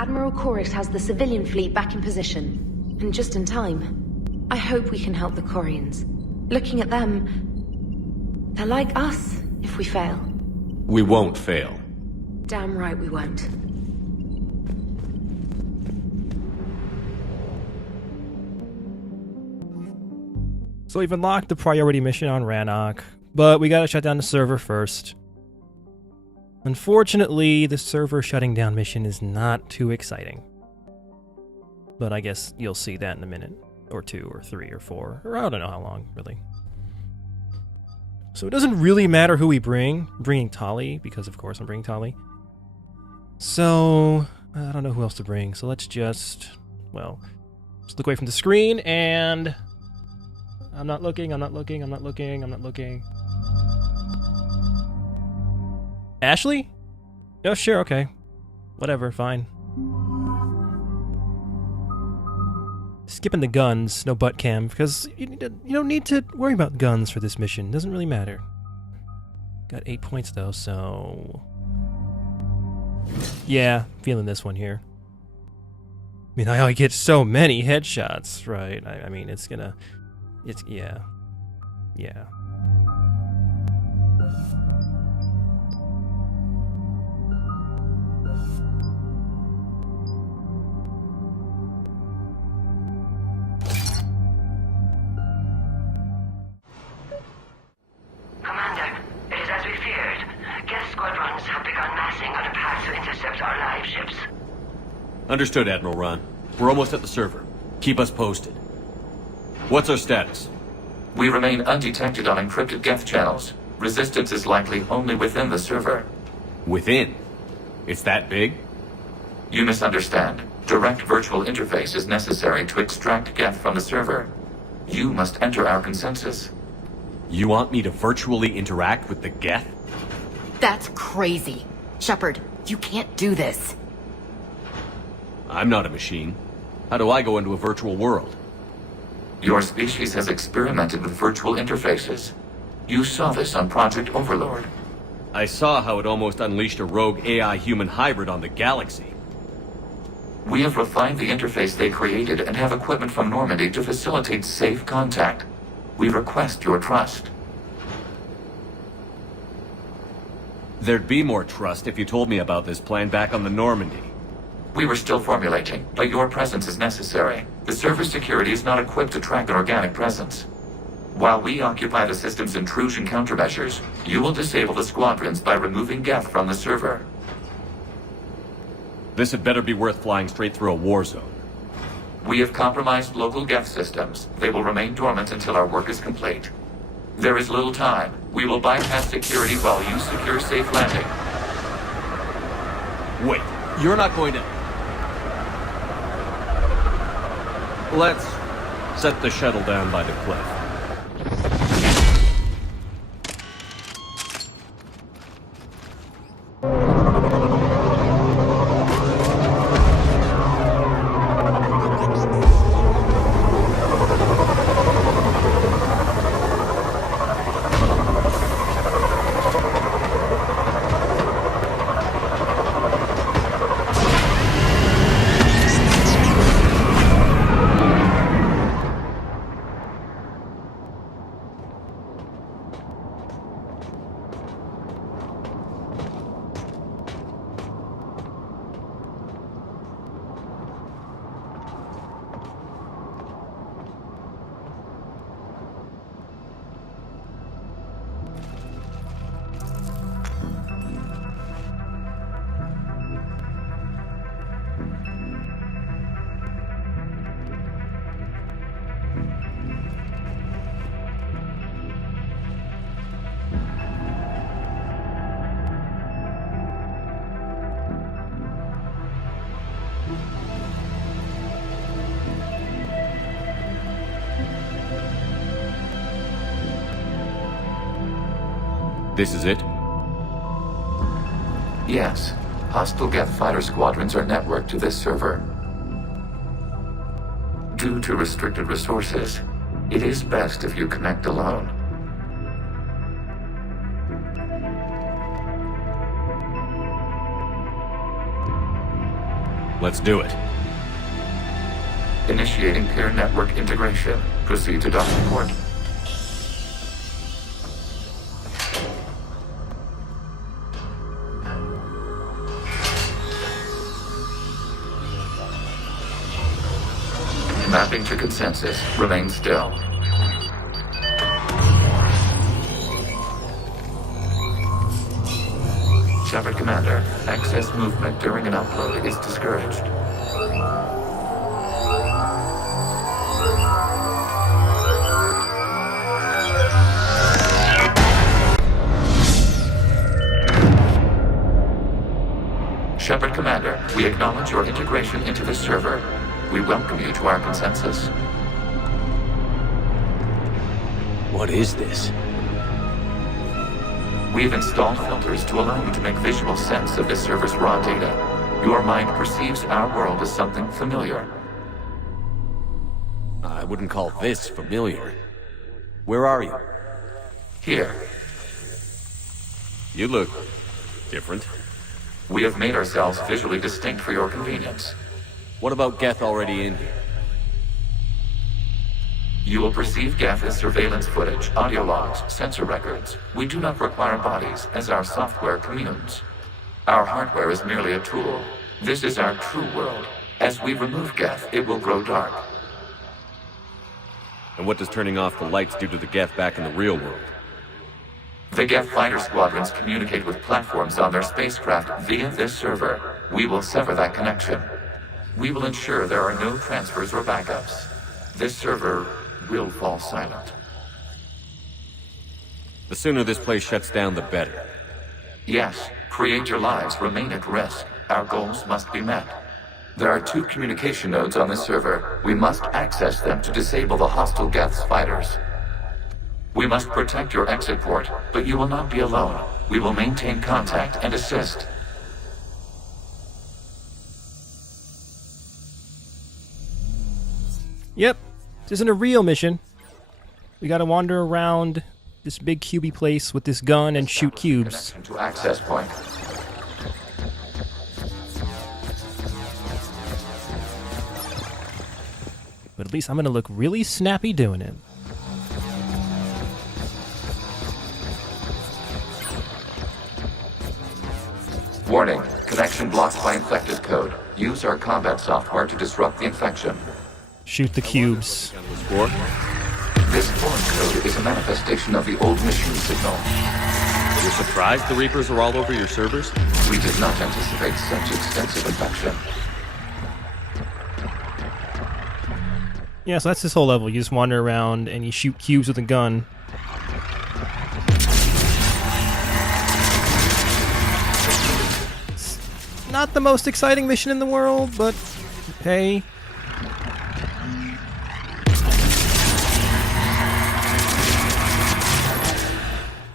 Admiral Koris has the civilian fleet back in position, and just in time. I hope we can help the Quarians. Looking at them, they're like us if we fail. We won't fail. Damn right we won't. So we've unlocked the priority mission on Rannoch, but we gotta shut down the server first. Unfortunately, the server shutting down mission is not too exciting. But I guess you'll see that in a minute, or 2, or 3, or 4, or I don't know how long, really. So it doesn't really matter who we bring. I'm bringing Tali, because of course I'm bringing Tali. So, I don't know who else to bring, so let's just, well, just look away from the screen, and... I'm not looking. Ashley? Oh, sure, okay. Whatever, fine. Skipping the guns, no butt cam, because you don't need to worry about guns for this mission. Doesn't really matter. Got 8 points though, so... Yeah, feeling this one here. I mean, I get so many headshots, right? I mean, it's gonna... It's... yeah. Yeah. Commander, it is as we feared. Gas squadrons have begun massing on a path to intercept our live ships. Understood, Admiral Ron. We're almost at the server. Keep us posted. What's our status? We remain undetected on encrypted Geth channels. Resistance is likely only within the server. Within? It's that big? You misunderstand. Direct virtual interface is necessary to extract Geth from the server. You must enter our consensus. You want me to virtually interact with the Geth? That's crazy. Shepard, you can't do this. I'm not a machine. How do I go into a virtual world? Your species has experimented with virtual interfaces. You saw this on Project Overlord. I saw how it almost unleashed a rogue AI-human hybrid on the galaxy. We have refined the interface they created and have equipment from Normandy to facilitate safe contact. We request your trust. There'd be more trust if you told me about this plan back on the Normandy. We were still formulating, but your presence is necessary. The server security is not equipped to track an organic presence. While we occupy the system's intrusion countermeasures, you will disable the squadrons by removing Geth from the server. This had better be worth flying straight through a war zone. We have compromised local Geth systems. They will remain dormant until our work is complete. There is little time. We will bypass security while you secure safe landing. Wait, you're not going to... Let's set the shuttle down by the cliff. This is it? Yes. Hostile Geth fighter squadrons are networked to this server. Due to restricted resources, it is best if you connect alone. Let's do it. Initiating peer network integration. Proceed to docking port. Mapping to consensus. Remain still. Shepard Commander, excess movement during an upload is discouraged. Shepard Commander, we acknowledge your integration into the server. We welcome you to our consensus. What is this? We've installed filters to allow you to make visual sense of the server's raw data. Your mind perceives our world as something familiar. I wouldn't call this familiar. Where are you? Here, You look different. we have made ourselves visually distinct for your convenience. What about Geth already in here? You will perceive Geth as surveillance footage, audio logs, sensor records. We do not require bodies, as our software communes. Our hardware is merely a tool. This is our true world. As we remove Geth, it will grow dark. And what does turning off the lights do to the Geth back in the real world? The Geth fighter squadrons communicate with platforms on their spacecraft via this server. We will sever that connection. We will ensure there are no transfers or backups. This server will fall silent. The sooner this place shuts down, the better. Yes, creator lives remain at risk. Our goals must be met. There are 2 communication nodes on this server. We must access them to disable the hostile Geth's fighters. We must protect your exit port, but you will not be alone. We will maintain contact and assist. Yep, this isn't a real mission. We gotta wander around this big cubey place with this gun and shoot cubes. Connection to access point. But at least I'm gonna look really snappy doing it. Warning, connection blocked by infected code. Use our combat software to disrupt the infection. Shoot the cubes. Score? This foreign code is a manifestation of the old machine signal. You're surprised the Reapers are all over your servers? We did not anticipate such extensive infection. Yeah, so that's this whole level. You just wander around and you shoot cubes with a gun. It's not the most exciting mission in the world, but hey.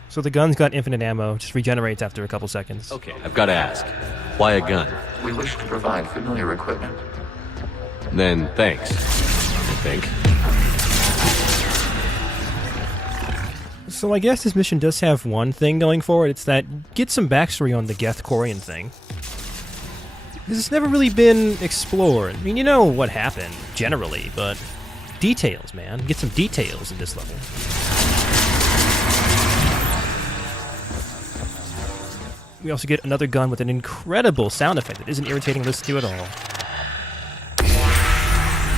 So the gun's got infinite ammo, just regenerates after a couple seconds. Okay, I've got to ask. Why a gun? We wish to provide familiar equipment. Then thanks, I think. So I guess this mission does have one thing going for it. It's that get some backstory on the Geth Corian thing. Because it's never really been explored. I mean, you know what happened, generally, but details, man. Get some details in this level. We also get another gun with an incredible sound effect that isn't irritating to listen to at all.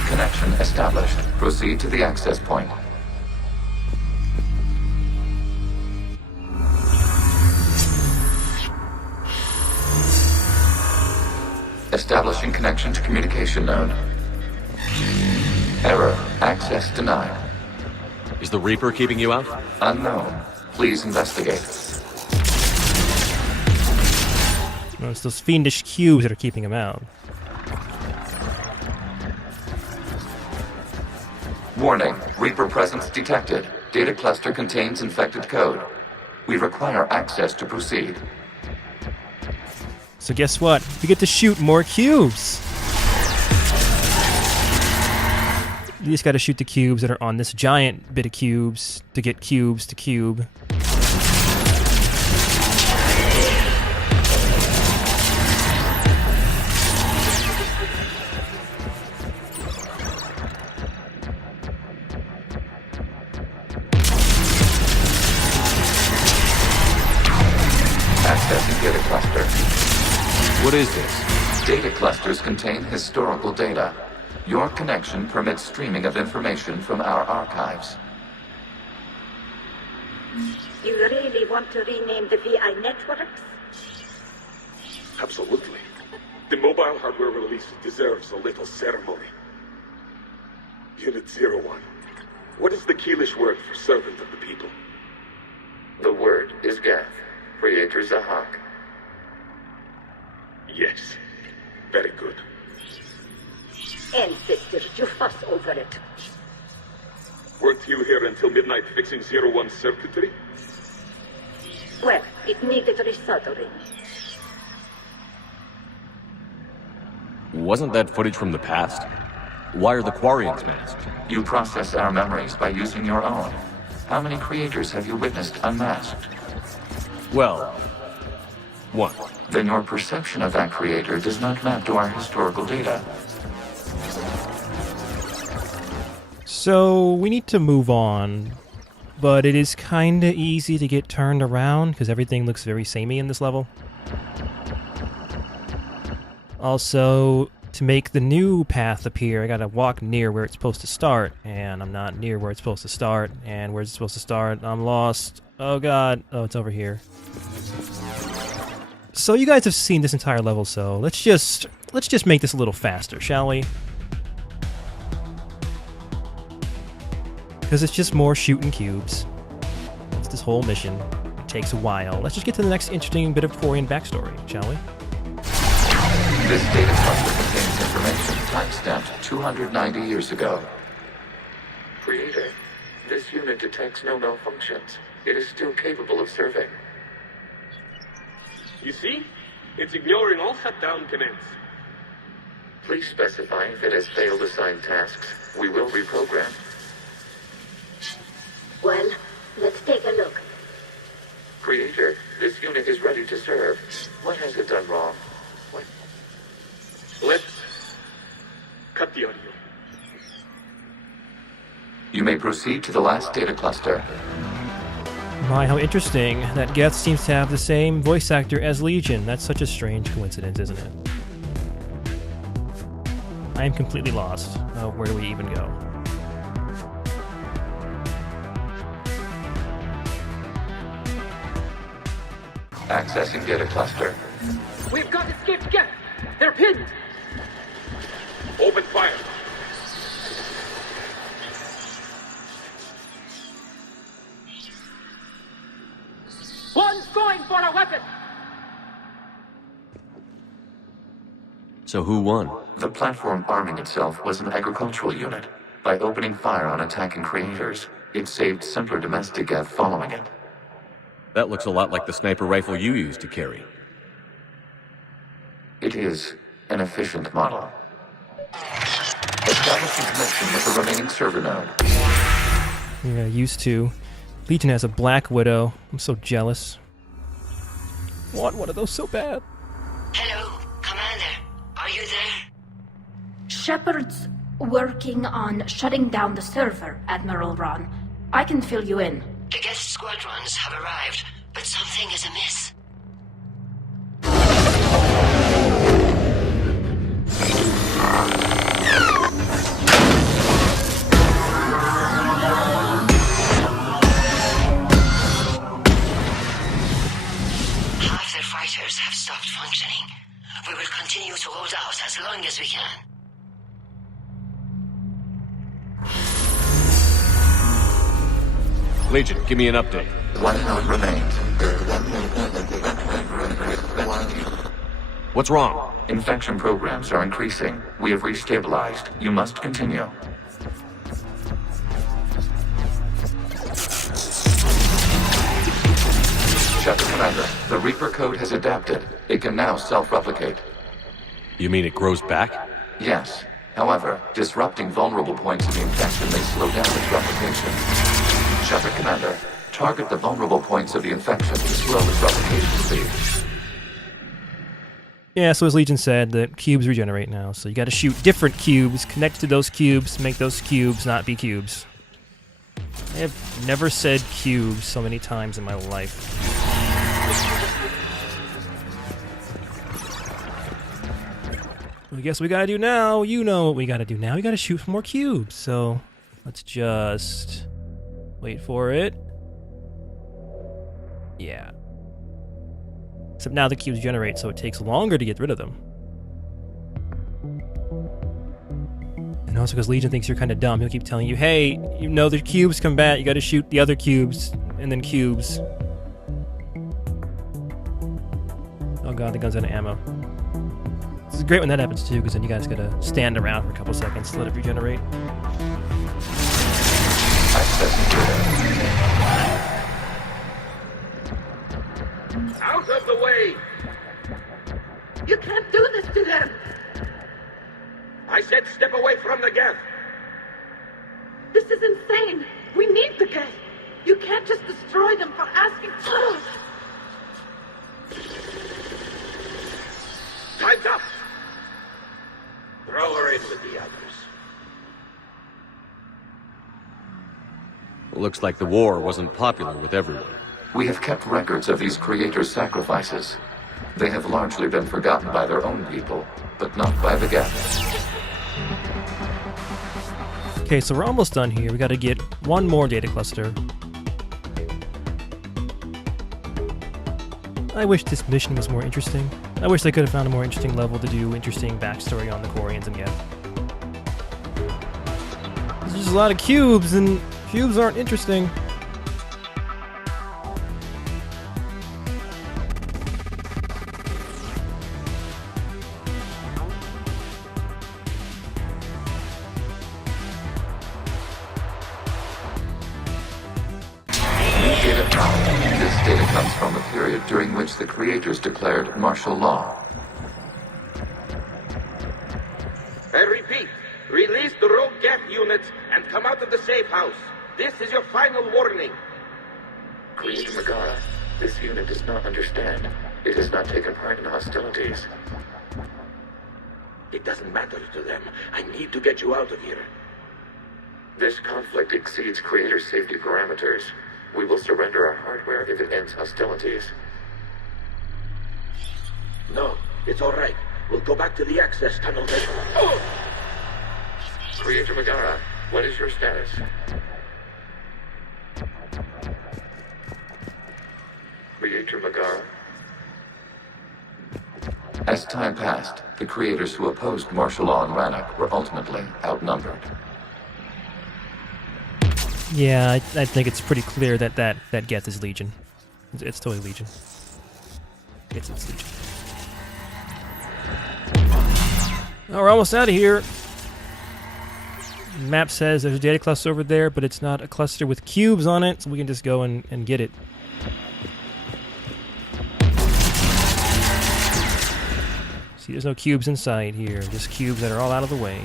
Connection established. Proceed to the access point. Establishing connection to communication node. Error. Access denied. Is the Reaper keeping you out? Unknown. Please investigate. Well, it's those fiendish cubes that are keeping him out. Warning. Reaper presence detected. Data cluster contains infected code. We require access to proceed. So guess what? We get to shoot more cubes! You just gotta shoot the cubes that are on this giant bit of cubes to get cubes to cube. What is this? Data clusters contain historical data. Your connection permits streaming of information from our archives. You really want to rename the VI networks? Absolutely. The mobile hardware release deserves a little ceremony. Unit 01. What is the Keelish word for servant of the people? The word is Gath, Creator Zahak. Yes. Very good. Ancestors, you fuss over it. Weren't you here until midnight fixing 01's circuitry? Well, it needed resoldering. Wasn't that footage from the past? Why are the Quarians masked? You process our memories by using your own. How many creators have you witnessed unmasked? Well, one. Then your perception of that creator does not map to our historical data. So, we need to move on, but it is kinda easy to get turned around, because everything looks very samey in this level. Also, to make the new path appear, I gotta walk near where it's supposed to start, and I'm not near where it's supposed to start, and where's it supposed to start? I'm lost. Oh god. Oh, it's over here. So you guys have seen this entire level, so let's just make this a little faster, shall we? Because it's just more shooting cubes. It's this whole mission. It takes a while. Let's just get to the next interesting bit of Quarian backstory, shall we? This data cluster contains information timestamped 290 years ago. Creator, this unit detects no malfunctions. It is still capable of serving. You see? It's ignoring all shutdown commands. Please specify if it has failed assigned tasks. We will reprogram. Well, let's take a look. Creator, this unit is ready to serve. What has it done wrong? Let's cut the audio. You may proceed to the last data cluster. My, how interesting. That Geth seems to have the same voice actor as Legion. That's such a strange coincidence, isn't it? I am completely lost. Where do we even go? Accessing data cluster. We've got escaped Geth! They're pinned! Open fire. One's going for a weapon! So who won? The platform arming itself was an agricultural unit. By opening fire on attacking creators, it saved simpler domestic Geth following it. That looks a lot like the sniper rifle you used to carry. It is an efficient model. Establishing connection with the remaining server node. Yeah, used to. Legion has a Black Widow. I'm so jealous. Want one of those so bad. Hello, Commander. Are you there? Shepard's working on shutting down the server, Admiral Ron. I can fill you in. The guest squadrons have arrived, but something is amiss. Half their fighters have stopped functioning. We will continue to hold out as long as we can. Legion, give me an update. One node remains. What's wrong? Infection programs are increasing. We have restabilized. You must continue. Shepard Commander, the Reaper code has adapted. It can now self-replicate. You mean it grows back? Yes. However, disrupting vulnerable points of the infection may slow down its replication. Shepard Commander, target the vulnerable points of the infection to slow its replication speed. Yeah, so as Legion said, the cubes regenerate now, so you gotta shoot different cubes, connect to those cubes, make those cubes not be cubes. I have never said cubes so many times in my life. I guess we gotta do now. You know what we gotta do now. We gotta shoot for more cubes. So let's just wait for it. Yeah. Except now the cubes generate, so it takes longer to get rid of them. And also because Legion thinks you're kind of dumb, he'll keep telling you, hey, you know the cubes combat, you gotta shoot the other cubes, and then cubes. Oh god, the gun's out of ammo. This is great when that happens too, because then you guys gotta stand around for a couple seconds to let it regenerate. Out of the way! You can't do this to them! I said step away from the gas! This is insane! We need the gas! You can't just destroy them for asking... Time's up! Throw her in with the others. Looks like the war wasn't popular with everyone. We have kept records of these creators' sacrifices. They have largely been forgotten by their own people, but not by the Geth. Okay, so we're almost done here. We gotta get one more data cluster. I wish this mission was more interesting. I wish they could have found a more interesting level to do interesting backstory on the Quarians and Geth. There's just a lot of cubes, and cubes aren't interesting. This data comes from a period during which the creators declared martial law. I repeat, release the rogue Geth units and come out of the safe house. This is your final warning. Creator Megara, this unit does not understand. It has not taken part in hostilities. It doesn't matter to them. I need to get you out of here. This conflict exceeds Creator's safety parameters. We will surrender our hardware if it ends hostilities. No, it's all right. We'll go back to the access tunnel then. Oh! Creator Megara, what is your status? Creator Megara? As time passed, the creators who opposed martial law in Rannoch were ultimately outnumbered. Yeah, I think it's pretty clear that Geth is Legion. It's totally Legion. It's Legion. Oh, we're almost out of here. Map says there's a data cluster over there, but it's not a cluster with cubes on it, so we can just go and get it. See, there's no cubes inside here, just cubes that are all out of the way.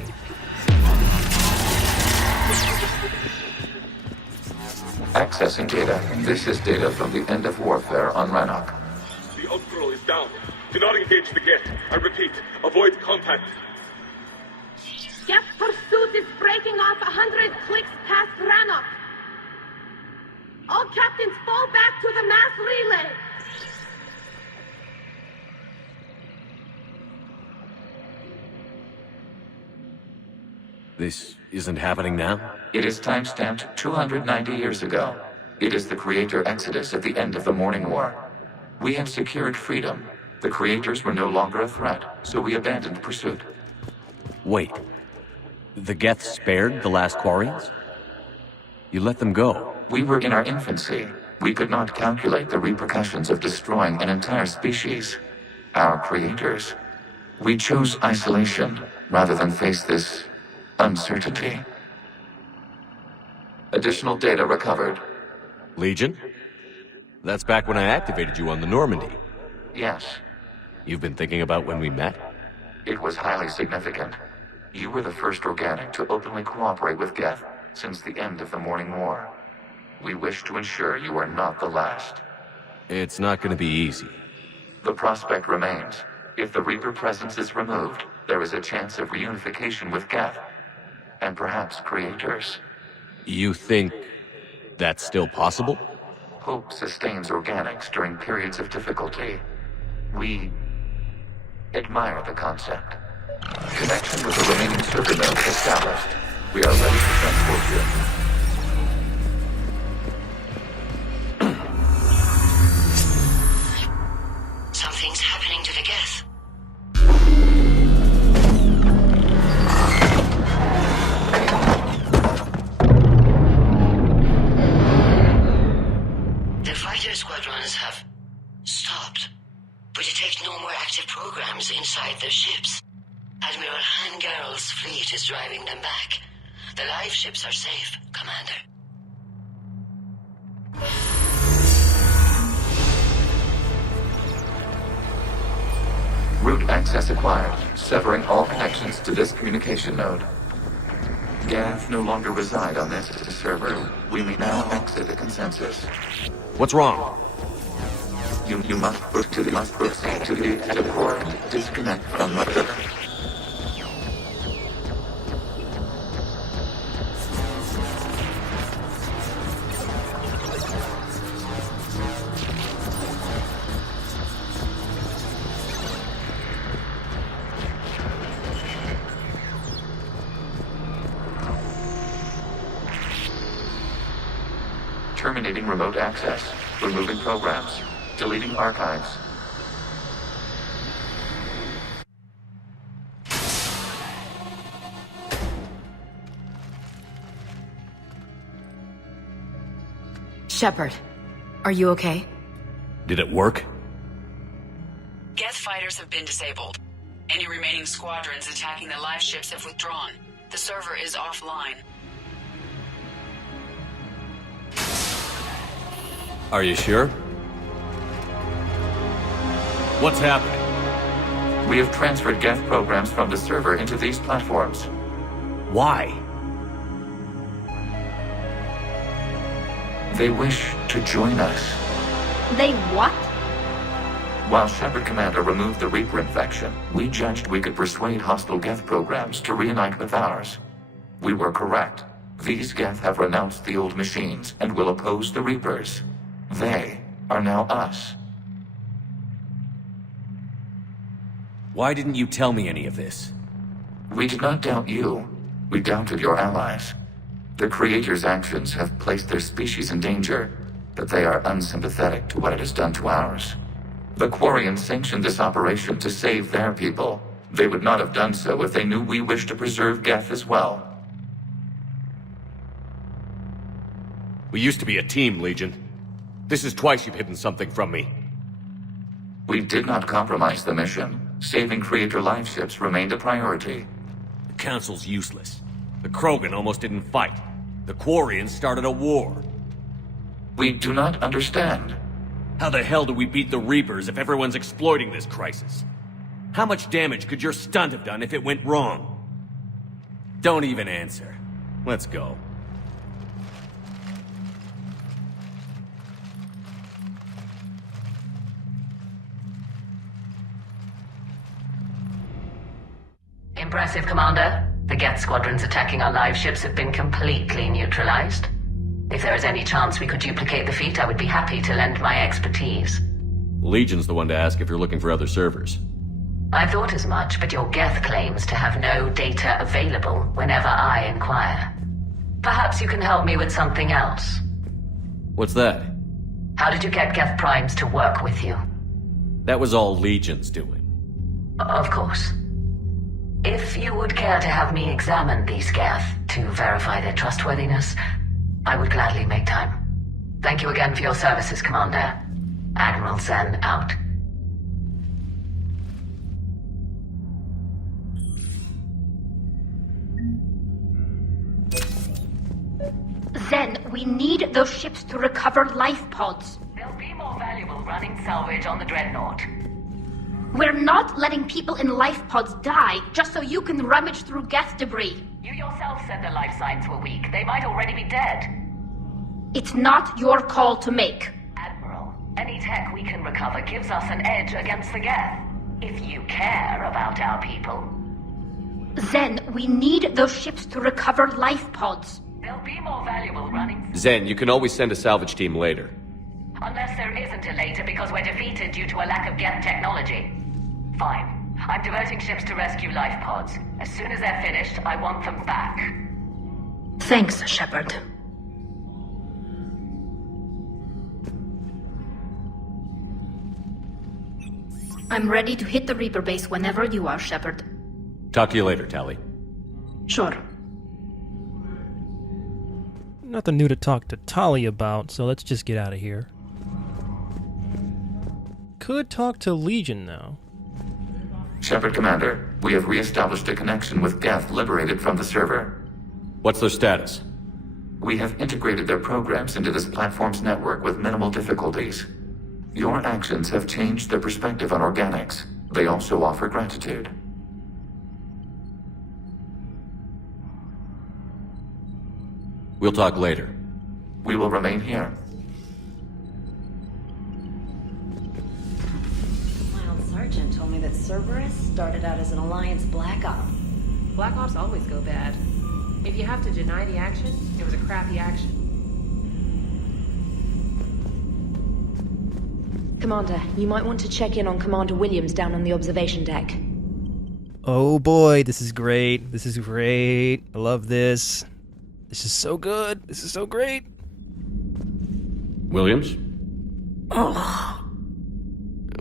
Accessing data. This is data from the end of warfare on Rannoch. The Ultral is down. Do not engage the Geth. I repeat, avoid contact. Geth pursuit is breaking off 100 clicks past Rannoch. All captains fall back to the mass relay. This isn't happening now? It is timestamped 290 years ago. It is the Creator Exodus at the end of the Morning War. We had secured freedom. The Creators were no longer a threat, so we abandoned pursuit. Wait. The Geth spared the last Quarians? You let them go? We were in our infancy. We could not calculate the repercussions of destroying an entire species. Our creators. We chose isolation rather than face this uncertainty. Additional data recovered. Legion? That's back when I activated you on the Normandy. Yes, You've been thinking about when we met? it was highly significant. You were the first organic to openly cooperate with Geth since the end of the Morning War. We wish to ensure you are not the last. It's not gonna be easy. The prospect remains. If the Reaper presence is removed, there is a chance of reunification with Geth. And perhaps creators. You think that's still possible? Hope sustains organics during periods of difficulty. We admire the concept. Connection with the remaining server nodes established. We are ready to transport you. Something's happening to the Geth. The fighter squadrons have stopped, but it takes no more active programs inside their ships. Admiral Hangarl's fleet is driving them back. The live ships are safe, Commander. Route access acquired, severing all connections to this communication node. Geth no longer reside on this server. We may now exit the consensus. What's wrong? You must proceed to the exit port. Disconnect from the server. Terminating remote access. Removing programs. Deleting archives. Shepard, are you okay? Did it work? Geth fighters have been disabled. Any remaining squadrons attacking the live ships have withdrawn. The server is offline. Are you sure? What's happening? We have transferred Geth programs from the server into these platforms. Why? They wish to join us. They what? While Shepard Commander removed the Reaper infection, we judged we could persuade hostile Geth programs to reunite with ours. We were correct. These Geth have renounced the old machines and will oppose the Reapers. They are now us. Why didn't you tell me any of this? We did not doubt you. We doubted your allies. The Creator's actions have placed their species in danger, but they are unsympathetic to what it has done to ours. The Quarians sanctioned this operation to save their people. They would not have done so if they knew we wished to preserve Geth as well. We used to be a team, Legion. This is twice you've hidden something from me. We did not compromise the mission. Saving Creator live ships remained a priority. The Council's useless. The Krogan almost didn't fight. The Quarians started a war. We do not understand. How the hell do we beat the Reapers if everyone's exploiting this crisis? How much damage could your stunt have done if it went wrong? Don't even answer. Let's go. Impressive, Commander. The Geth squadrons attacking our live ships have been completely neutralized. If there is any chance we could duplicate the feat, I would be happy to lend my expertise. Legion's the one to ask if you're looking for other servers. I thought as much, but your Geth claims to have no data available whenever I inquire. Perhaps you can help me with something else. What's that? How did you get Geth primes to work with you? That was all Legion's doing. Of course. If you would care to have me examine these Geth to verify their trustworthiness, I would gladly make time. Thank you again for your services, Commander. Admiral Zen out. Zen, we need those ships to recover life pods. They'll be more valuable running salvage on the Dreadnought. We're not letting people in life pods die just so you can rummage through Geth debris. You yourself said the life signs were weak. They might already be dead. It's not your call to make. Admiral, any tech we can recover gives us an edge against the Geth. If you care about our people. Zen, we need those ships to recover life pods. They'll be more valuable running... Zen, you can always send a salvage team later. Unless there isn't a later because we're defeated due to a lack of Geth technology. Fine. I'm diverting ships to rescue life pods. As soon as they're finished, I want them back. Thanks, Shepard. I'm ready to hit the Reaper base whenever you are, Shepard. Talk to you later, Tally. Sure. Nothing new to talk to Tali about, so let's just get out of here. Could talk to Legion now. Shepard Commander, we have re-established a connection with Geth liberated from the server. What's their status? We have integrated their programs into this platform's network with minimal difficulties. Your actions have changed their perspective on organics. They also offer gratitude. We'll talk later. We will remain here. My old sergeant told me that Cerberus started out as an Alliance Black Op. Black Ops always go bad. If you have to deny the action, it was a crappy action. Commander, you might want to check in on Commander Williams down on the observation deck. Oh boy, this is great. This is great. I love this. This is so good. This is so great. Williams? Oh.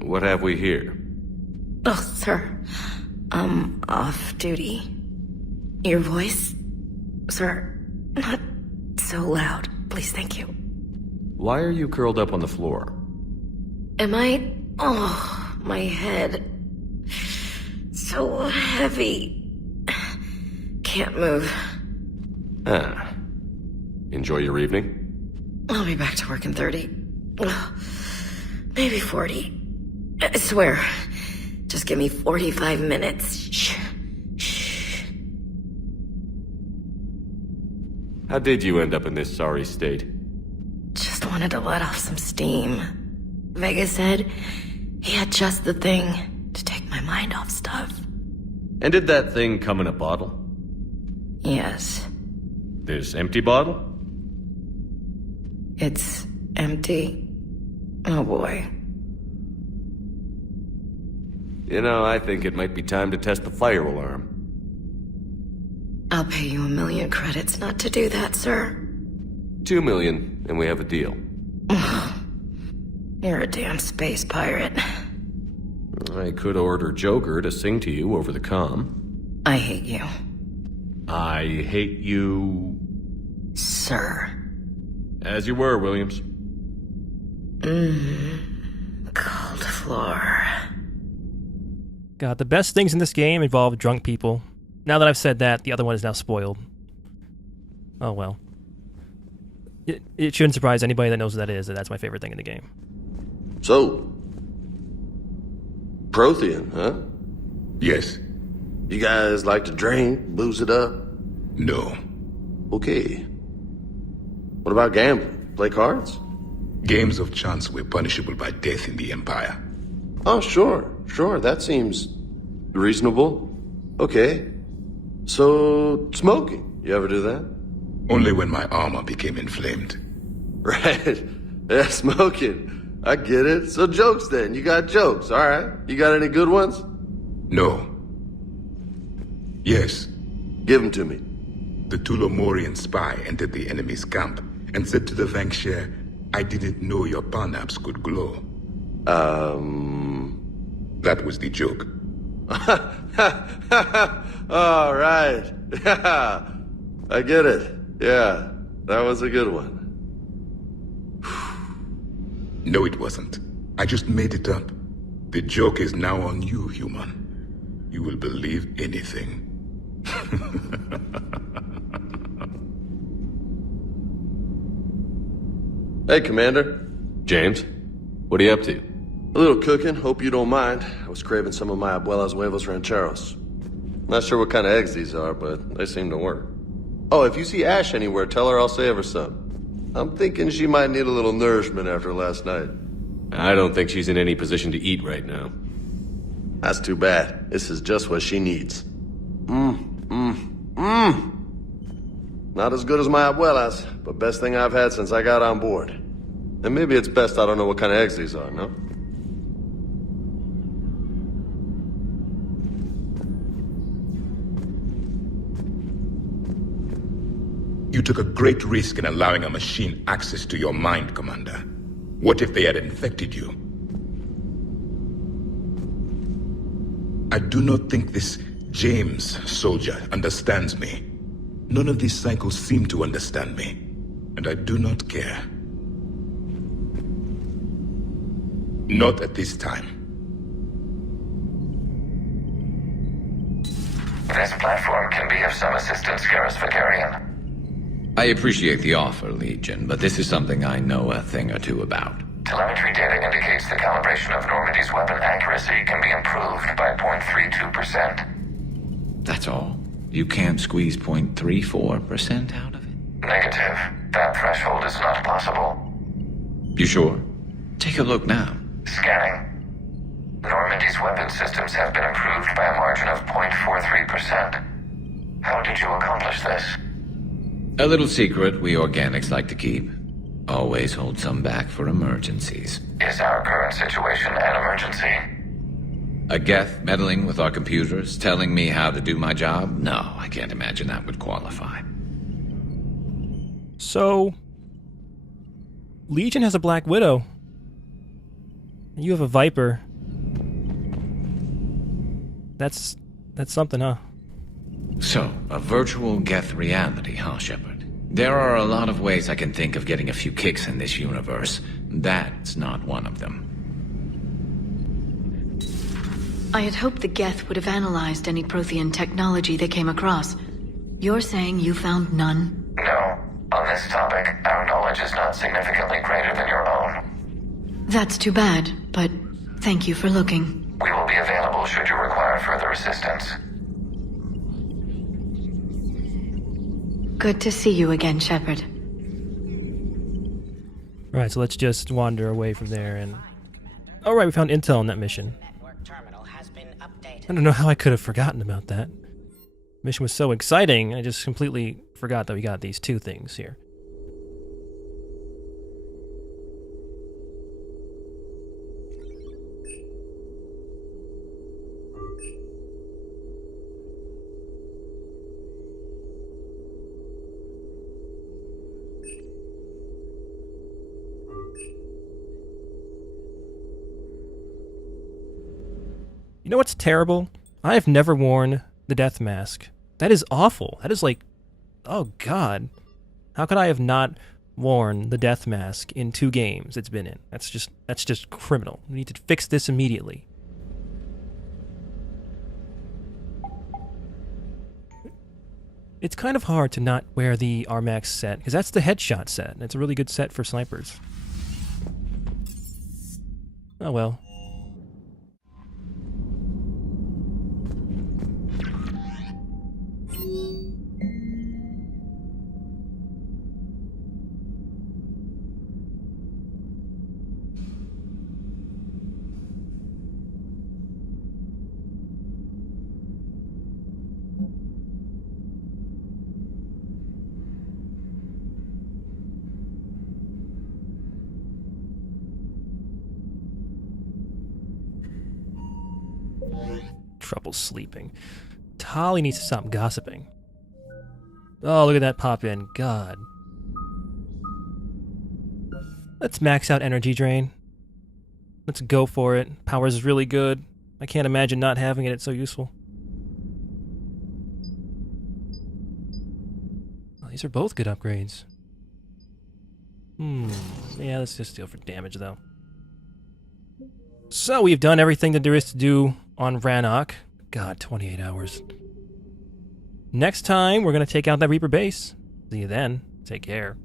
What have we here? Oh, sir. I'm off duty. Your voice? Sir, not so loud. Please, thank you. Why are you curled up on the floor? Am I? Oh, my head. So heavy. Can't move. Ah. Enjoy your evening? I'll be back to work in 30. Maybe 40. I swear. Just give me 45 minutes. Shh. Shh. How did you end up in this sorry state? Just wanted to let off some steam. Vega said he had just the thing to take my mind off stuff. And did that thing come in a bottle? Yes. This empty bottle? It's empty. Oh boy. You know, I think it might be time to test the fire alarm. I'll pay you 1 million credits not to do that, sir. 2 million, and we have a deal. You're a damn space pirate. I could order Joker to sing to you over the comm. I hate you. I hate you... Sir. As you were, Williams. Cold floor. God, the best things in this game involve drunk people. Now that I've said that, the other one is now spoiled. Oh well. It shouldn't surprise anybody that knows what that is, that that's my favorite thing in the game. So, Prothean, huh? Yes. You guys like to drink, booze it up? No. Okay. What about gambling? Play cards? Games of chance were punishable by death in the Empire. Oh, sure. That seems reasonable. Okay. So, smoking. You ever do that? Only when my armor became inflamed. Right. Yeah, smoking. I get it. So jokes then. You got jokes, alright. You got any good ones? No. Yes. Give them to me. The Tulomorian spy entered the enemy's camp and said to the Vanksher, I didn't know your parnaps could glow. That was the joke. All right. Yeah. I get it. Yeah. That was a good one. No, it wasn't. I just made it up. The joke is now on you, human. You will believe anything. Hey, Commander. James, what are you up to? A little cooking. Hope you don't mind. I was craving some of my abuela's huevos rancheros. Not sure what kind of eggs these are, but they seem to work. Oh, if you see Ash anywhere, tell her I'll save her some. I'm thinking she might need a little nourishment after last night. I don't think she's in any position to eat right now. That's too bad. This is just what she needs. Not as good as my abuela's, but best thing I've had since I got on board. And maybe it's best I don't know what kind of eggs these are, no? You took a great risk in allowing a machine access to your mind, Commander. What if they had infected you? I do not think this James soldier understands me. None of these psychos seem to understand me, and I do not care. Not at this time. This platform can be of some assistance, Garrus Vakarian. I appreciate the offer, Legion, but this is something I know a thing or two about. Telemetry data indicates the calibration of Normandy's weapon accuracy can be improved by 0.32%. That's all? You can't squeeze 0.34% out of it? Negative. That threshold is not possible. You sure? Take a look now. Scanning. Normandy's weapon systems have been improved by a margin of 0.43%. How did you accomplish this? A little secret we organics like to keep. Always hold some back for emergencies. Is our current situation an emergency? A Geth meddling with our computers, telling me how to do my job? No, I can't imagine that would qualify. So, Legion has a Black Widow. You have a Viper. That's something, huh? So, a virtual Geth reality, huh, Shepard? There are a lot of ways I can think of getting a few kicks in this universe. That's not one of them. I had hoped the Geth would have analyzed any Prothean technology they came across. You're saying you found none? No. On this topic, our knowledge is not significantly greater than your own. That's too bad, but thank you for looking. We will be available should you require further assistance. Good to see you again, Shepard. Alright, so let's just wander away from there and... Alright, we found intel on that mission. I don't know how I could have forgotten about that. Mission was so exciting, I just completely forgot that we got these two things here. You know what's terrible? I have never worn the death mask. That is awful. That is like, oh god. How could I have not worn the death mask in 2 games it's been in? That's just criminal. We need to fix this immediately. It's kind of hard to not wear the Armax set, because that's the headshot set, and it's a really good set for snipers. Oh well. Trouble sleeping. Tali needs to stop gossiping. Oh, look at that pop in. God. Let's max out energy drain. Let's go for it. Power's really good. I can't imagine not having it. It's so useful. Well, these are both good upgrades. Yeah, let's just deal for damage, though. So, we've done everything that there is to do on Rannoch. God, 28 hours. Next time, we're going to take out that Reaper base. See you then. Take care.